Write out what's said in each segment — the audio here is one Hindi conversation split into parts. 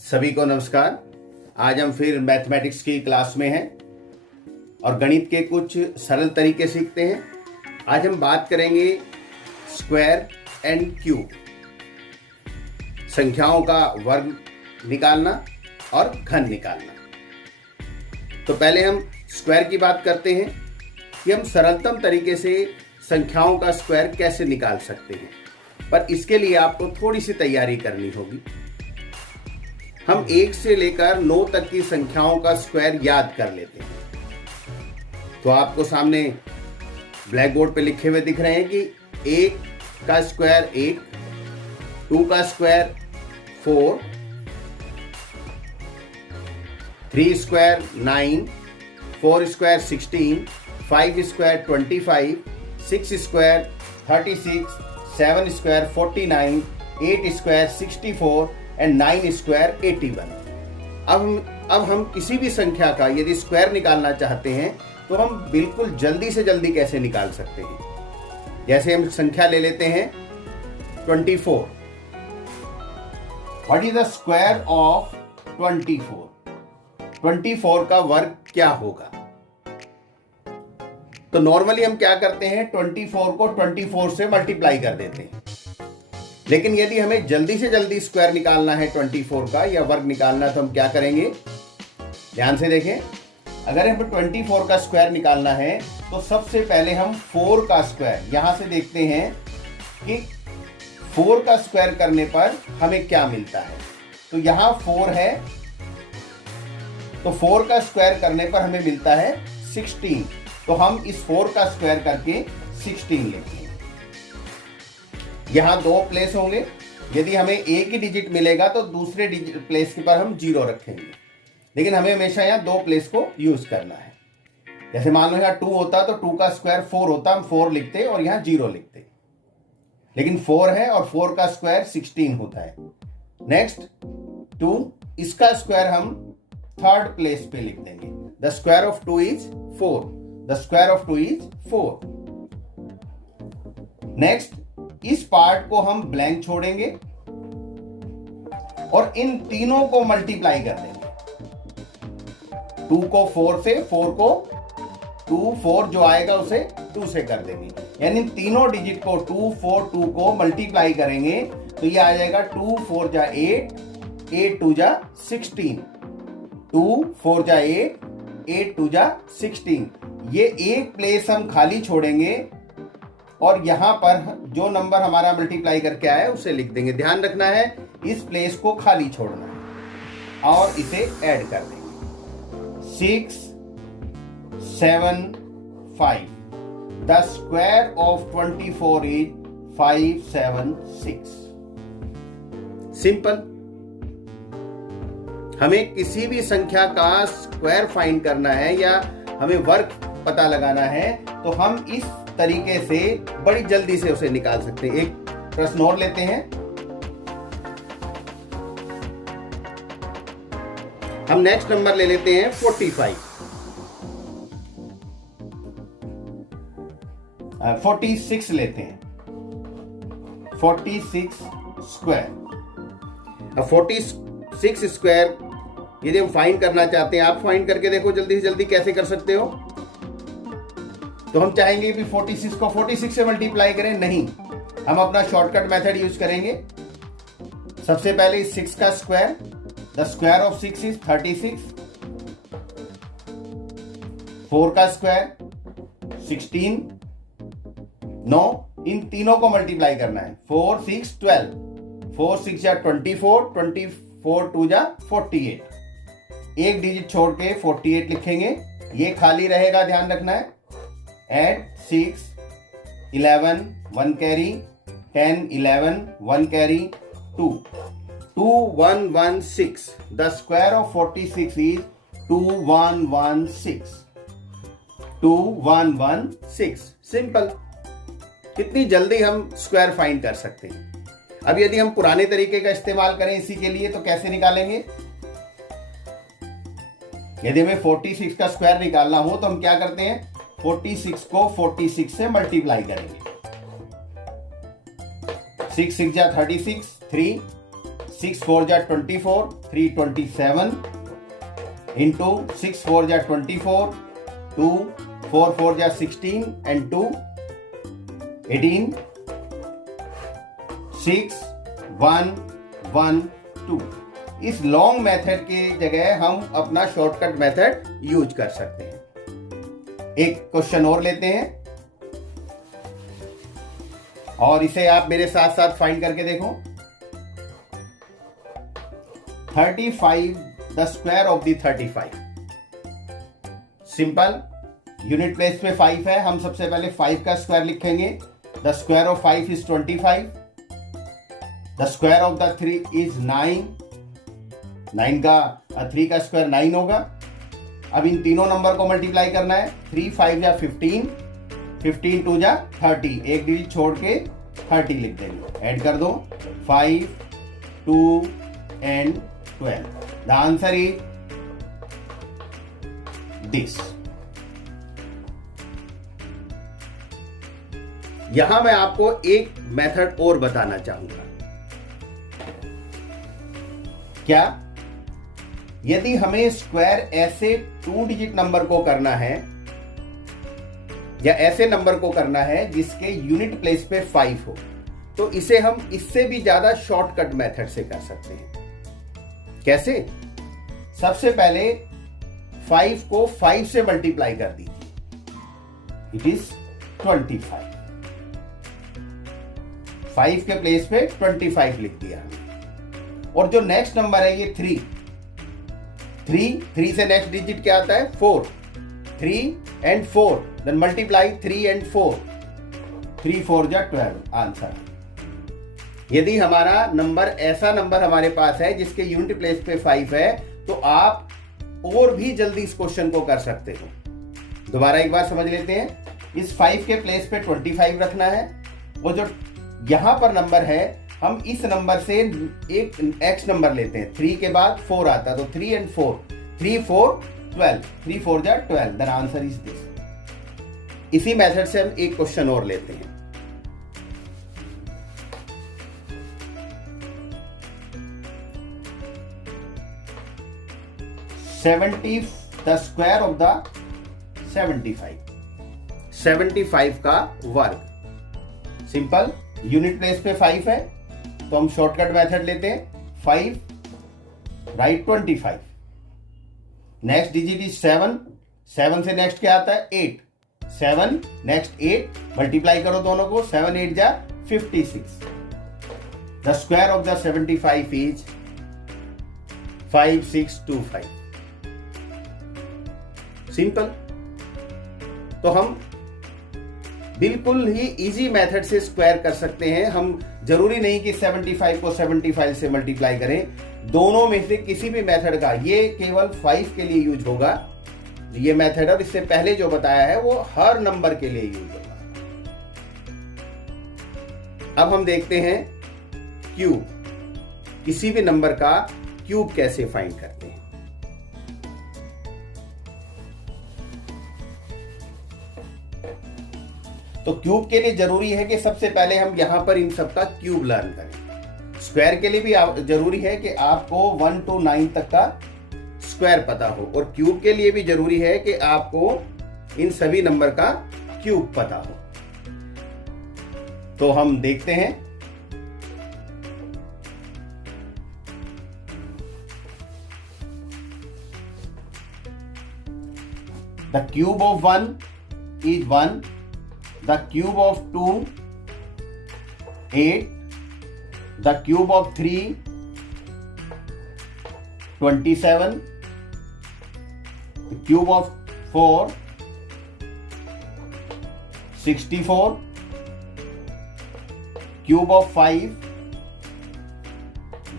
सभी को नमस्कार। आज हम फिर मैथमेटिक्स की क्लास में हैं और गणित के कुछ सरल तरीके सीखते हैं। आज हम बात करेंगे स्क्वायर एंड क्यूब, संख्याओं का वर्ग निकालना और घन निकालना। तो पहले हम स्क्वायर की बात करते हैं कि हम सरलतम तरीके से संख्याओं का स्क्वायर कैसे निकाल सकते हैं, पर इसके लिए आपको थोड़ी सी तैयारी करनी होगी। हम 1 से लेकर 9 तक की संख्याओं का स्क्वायर याद कर लेते हैं। तो आपको सामने ब्लैक बोर्ड पे लिखे हुए दिख रहे हैं कि 1 का स्क्वायर 1, 2 का square 4, 3 square 9, 4 square 16, 5 square 25, 6 square 36, 7 square 49, 8 square 64 and 9 square 81। अब हम किसी भी संख्या का यदि स्क्वायर निकालना चाहते हैं तो हम बिल्कुल जल्दी से जल्दी कैसे निकाल सकते हैं। जैसे हम संख्या ले लेते हैं 24। What is the square of 24? 24 का वर्ग क्या होगा? तो नॉर्मली हम क्या करते हैं, 24 को 24 से मल्टीप्लाई कर देते हैं। लेकिन यदि हमें जल्दी से जल्दी स्क्वायर निकालना है 24 का या वर्ग निकालना, तो हम क्या करेंगे, ध्यान से देखें। अगर हमें 24 का स्क्वायर निकालना है तो सबसे पहले हम 4 का स्क्वायर, यहां से देखते हैं कि 4 का स्क्वायर करने पर हमें क्या मिलता है। तो यहां 4 है, तो 4 का स्क्वायर करने पर हमें मिलता है 16। तो हम इस 4 का स्क्वायर करके 16 लेंगे। यहां 2 प्लेस होंगे। यदि हमें एक ही डिजिट मिलेगा तो दूसरे प्लेस के पर हम 0 रखेंगे, लेकिन हमें हमेशा यहाँ 2 प्लेस को यूज करना है। जैसे मान लो यहाँ 2 होता तो 2 का स्क्वायर 4 होता, हम 4 लिखते और यहाँ 0 लिखते। लेकिन 4 है और 4 का स्क्वायर 16 होता है। नेक्स्ट 2, इसका स्क्वायर हम 3rd प्लेस पे लिख देंगे। The square of 2 is 4। The square of 2 is 4। Next इस पार्ट को हम ब्लैंक छोड़ेंगे और इन तीनों को मल्टीप्लाई कर देंगे। 2 को 4 से, 4 को 2, 4 जो आएगा उसे 2 से कर देंगे। यानी तीनों डिजिट को 2, 4, 2 को मल्टीप्लाई करेंगे तो ये आ जाएगा 2 4 जा 8, 8 2 जा 16, 2 4 जा 8, 8 2 जा 16। ये एक प्लेस हम खाली छोड़ेंगे और यहां पर जो नंबर हमारा मल्टीप्लाई करके आया है उसे लिख देंगे। ध्यान रखना है इस प्लेस को खाली छोड़ना है और इसे ऐड कर देंगे। 6 7 5। The square of 24 is 576। Simple. हमें किसी भी संख्या का स्क्वायर फाइंड करना है या हमें वर्ग पता लगाना है तो हम इस तरीके से बड़ी जल्दी से उसे निकाल सकते हैं। एक प्रश्न और लेते हैं। हम नेक्स्ट नंबर ले लेते हैं 45। 46 लेते हैं। 46 स्क्वायर। अब 46 स्क्वायर यदि हम फाइंड करना चाहते हैं, आप फाइंड करके देखो जल्दी से जल्दी कैसे कर सकते हो। तो हम चाहेंगे कि 46 को 46 से मल्टीप्लाई करें, नहीं, हम अपना शॉर्टकट मेथड यूज करेंगे। सबसे पहले 6 का square, the square of 6 is 36। 4 का स्क्वायर 16, 9, इन तीनों को मल्टीप्लाई करना है। 4 6 12, 4 6 जा 24, 24 2 जा 48। एक डिजिट छोड़ के 48 लिखेंगे, ये खाली रहेगा, ध्यान रखना है। Add 6, 11, 1 carry, 10, 11, 1 carry, 2. 2 1 1 6. The square of 46 is 2 1 1 6. 2 1 1 6. Simple. कितनी जल्दी हम स्क्वायर फाइंड कर सकते हैं। अब यदि हम पुराने तरीके का इस्तेमाल करें इसी के लिए तो कैसे निकालेंगे। यदि हमें 46 का स्क्वायर निकालना हो तो हम क्या करते हैं, 46 को 46 से मल्टीप्लाई करेंगे। 6 6 जा 36, 3 6 4 जा 24, 327 इंटू 6 4 जा 24, 2 4 4 जा 16 and 2 18, 6 1 1 2। इस लॉन्ग मेथड के जगह हम अपना शॉर्टकट मेथड यूज कर सकते हैं। एक क्वेश्चन और लेते हैं और इसे आप मेरे साथ साथ फाइंड करके देखो। 35 the square of the 35। Simple, unit place पे 5 है, हम सबसे पहले 5 का स्क्वायर लिखेंगे। The square of 5 is 25। The square of the 3 is 9। 9 का 3 का स्क्वायर 9 होगा। अब इन तीनों नंबर को मल्टीप्लाई करना है। 3 5 जा 15, 15 2 जा 30, एक डिजिट छोड़ के 30 लिख देंगे। ऐड कर दो 5 2 and 12। The answer is this. यहां मैं आपको एक मेथड और बताना चाहूंगा। क्या? यदि हमें स्क्वायर ऐसे 2 डिजिट नंबर को करना है या ऐसे नंबर को करना है जिसके यूनिट प्लेस पे 5 हो, तो इसे हम इससे भी ज्यादा शॉर्टकट मेथड से कर सकते हैं। कैसे? सबसे पहले 5 को 5 से मल्टीप्लाई कर दीजिए। It is 25। 5 के प्लेस पे 25 लिख दिया। और जो नेक्स्ट नंबर है ये 3 से नेक्स्ट डिजिट क्या आता है? 4। 3 and 4, then multiply 3 and 4, 3 4 जा 12। आंसर। यदि हमारा नंबर ऐसा नंबर हमारे पास है जिसके यूनिट प्लेस पे 5 है, तो आप और भी जल्दी इस क्वेश्चन को कर सकते हो। दोबारा एक बार समझ लेते हैं। इस 5 के प्लेस पे 25 रखना है। वो जो यहां पर नंबर है, हम इस नंबर से एक एक्स नंबर लेते हैं। 3 के बाद 4 आता है, तो 3 and 4, 3 4 12, 3 4 जा 12। The answer is this. इसी मेथड से हम एक क्वेश्चन और लेते हैं। The square of the 75। 75 का वर्ग। सिंपल, यूनिट प्लेस पे 5 है, तो हम शॉर्टकट मेथड लेते हैं। 5 राइट 25, नेक्स्ट डिजिट इज 7। 7 से नेक्स्ट क्या आता है? 8। 7 नेक्स्ट 8, मल्टीप्लाई करो दोनों को। 7 8 जा 56। The square of the 75 is 5625। Simple. तो हम बिल्कुल ही इजी मेथड से स्क्वायर कर सकते हैं। हम जरूरी नहीं कि 75 को 75 से मल्टीप्लाई करें। दोनों में से किसी भी मेथड का, ये केवल 5 के लिए यूज होगा ये मेथड, और इससे पहले जो बताया है वो हर नंबर के लिए यूज होगा। अब हम देखते हैं क्यूब। किसी भी नंबर का क्यूब कैसे फाइंड करते हैं। तो क्यूब के लिए जरूरी है कि सबसे पहले हम यहां पर इन सब का क्यूब लर्न करें। स्क्वायर के लिए भी जरूरी है कि आपको 1 to 9 तक का स्क्वायर पता हो, और क्यूब के लिए भी जरूरी है कि आपको इन सभी नंबर का क्यूब पता हो। तो हम देखते हैं। The cube of 1 is 1, the cube of 2 8, the cube of 3 27, the cube of 4 64, cube of 5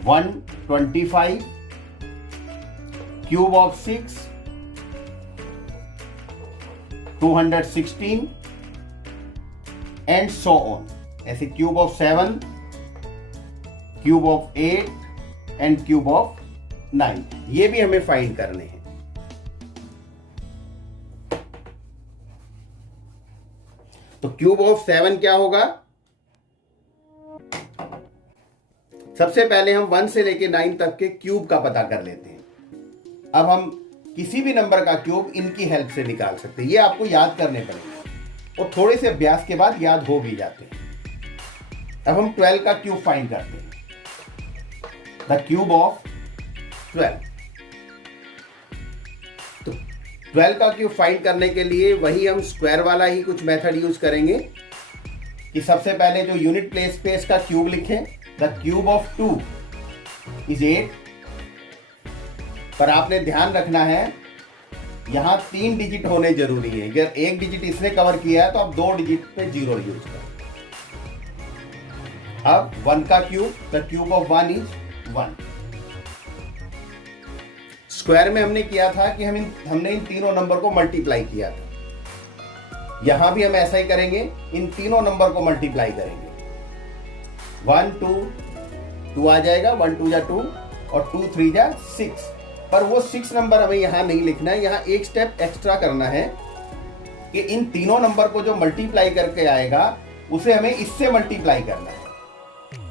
125, cube of 6 216 and so on। ऐसे cube of 7, cube of 8 and cube of 9, ये भी हमें फाइंड करने हैं। तो क्यूब ऑफ 7 क्या होगा? सबसे पहले हम 1 से लेके 9 तक के क्यूब का पता कर लेते हैं। अब हम किसी भी नंबर का क्यूब इनकी हेल्प से निकाल सकते हैं। ये आपको याद करने पड़ेंगे और थोड़े से अभ्यास के बाद याद हो भी जाते हैं। अब हम 12 का क्यूब फाइंड करते हैं। The cube of 12। तो 12 का क्यूब फाइंड करने के लिए वही हम स्क्वायर वाला ही कुछ मेथड यूज करेंगे कि सबसे पहले जो यूनिट प्लेस पे इसका क्यूब लिखें। The cube of 2 is 8। पर आपने ध्यान रखना है यहां 3 डिजिट होने जरूरी है। अगर 1 डिजिट इसने कवर किया है तो आप 2 डिजिट पे 0 यूज करें। अब 1 का cube, the cube of 1 is 1। Square में हमने किया था कि हमने इन तीनों नंबर को मल्टीप्लाई किया था। यहां भी हम ऐसा ही करेंगे, इन तीनों नंबर को मल्टीप्लाई करेंगे। 1 2 आ जाएगा, 1 2 जा 2 और 2 3 जा 6। पर वो 6 नंबर हमें यहां नहीं लिखना है, यहां एक स्टेप एक्स्ट्रा करना है कि इन तीनों नंबर को जो मल्टीप्लाई करके आएगा उसे हमें इससे मल्टीप्लाई करना है।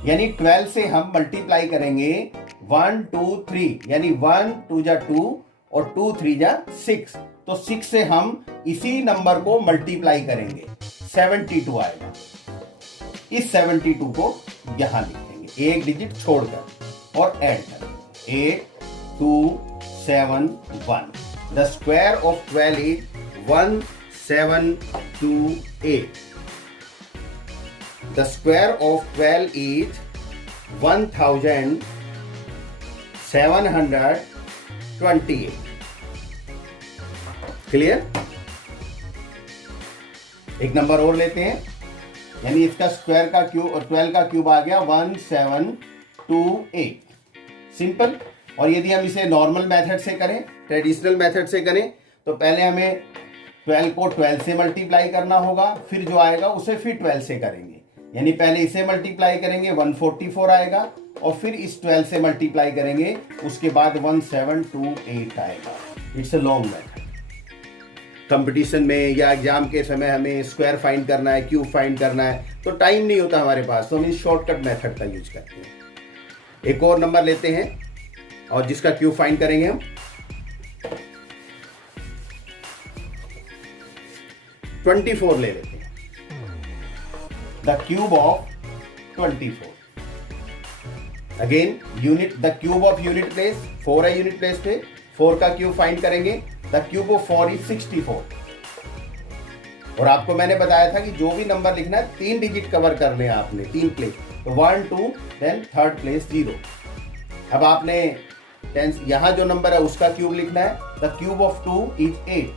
यानी 12 से हम मल्टीप्लाई करेंगे 1 2 3, यानी 1 2 जा 2 और 2 3 जा 6। तो 6 से हम इसी नंबर को मल्टीप्लाई करेंगे, 72 आएगा। इस 72 को यहां लिखेंगे एक डिजिट छोड़कर और ऐड करेंगे 8 2 7 1। The square of 12 is 1728। The square of 12 is 1728. Clear? एक नंबर और लेते हैं, यानी इसका स्क्वायर का क्यूब और 12 का क्यूब आ गया 1728। सिंपल। और यदि हम इसे नॉर्मल मेथड से करें, ट्रेडिशनल मेथड से करें, तो पहले हमें 12 को 12 से मल्टीप्लाई करना होगा, फिर जो आएगा उसे फिर 12 से करेंगे। यानी पहले इसे मल्टीप्लाई करेंगे 144 आएगा और फिर इस 12 से मल्टीप्लाई करेंगे, उसके बाद 1728 आएगा। It's a long method. Competition में या एग्जाम के समय हमें स्क्वायर फाइंड करना है, क्यूब फाइंड करना है, तो टाइम नहीं होता हमारे पास, तो हम इस शॉर्टकट मेथड का यूज करते हैं। एक और नंबर लेते हैं और जिसका क्यूब फाइंड करेंगे हम। 24 ले लेते हैं। The cube of 24. Again unit, the cube of unit place 4 है unit place पे, 4 का क्यूब फाइंड करेंगे। The cube of 4 is 64। और आपको मैंने बताया था कि जो भी नंबर लिखना है 3 डिजिट कवर करने हैं आपने, 3 प्लेस, तो 1 2 देन थर्ड प्लेस 0। अब आपने यहां जो नंबर है उसका क्यूब लिखना है। The cube of 2 is 8।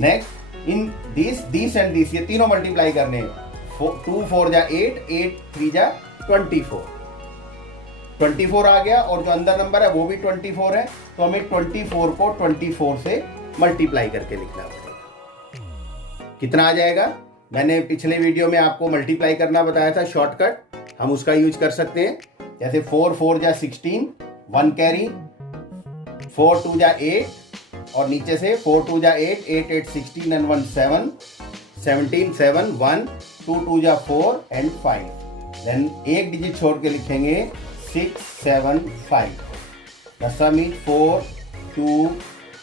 Next in this and this, ये तीनों मल्टीप्लाई करने हैं। 2 4 जा 8, 8 3 जा 24। 24 आ गया और जो अंदर नंबर है वो भी 24 है, तो हमें 24 को 24 से मल्टीप्लाई करके लिखना पड़ेगा। कितना आ जाएगा? मैंने पिछले वीडियो में आपको मल्टीप्लाई करना बताया था शॉर्टकट, हम उसका यूज कर सकते हैं। जैसे 4 4 जा 16, 1 कैरी, 4 2 जा 8 और नीचे से 4 2 जा 8, 8 8 16 and 1 7, 17 7 1, 2 2 जा 4 and 5। देन एक डिजिट छोड़ के लिखेंगे 6 7 5। The some is 4 2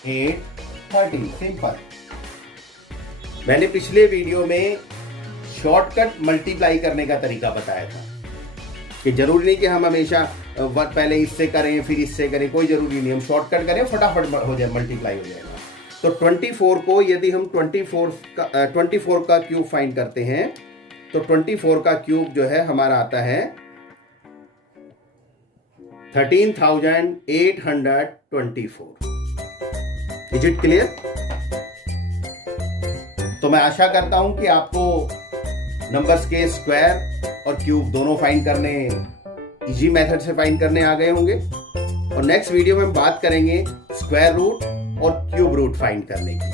8 13। सिंपल। मैंने पिछले वीडियो में शॉर्टकट मल्टीप्लाई करने का तरीका बताया था कि जरूरी नहीं कि हम हमेशा पहले इससे करें फिर इससे करें, कोई जरूरी नहीं, हम शॉर्टकट करें फटाफट हो जाए, मल्टीप्लाई हो जाएगा। तो 24 को यदि हम 24 का क्यूब फाइंड करते हैं तो 24 का क्यूब जो है हमारा आता है 13,824। Is it clear? तो मैं आशा करता हूं कि आपको नंबर्स के स्क्वायर और क्यूब दोनों फाइंड करने, इजी मेथड से फाइंड करने आ गए होंगे। और नेक्स्ट वीडियो में हम बात करेंगे स्क्वायर रूट और क्यूब रूट फाइंड करने की,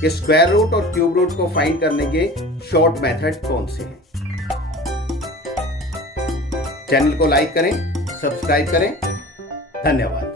कि स्क्वायर रूट और क्यूब रूट को फाइंड करने के शॉर्ट मेथड कौन से हैं। चैनल को लाइक करें, सब्सक्राइब करें। धन्यवाद।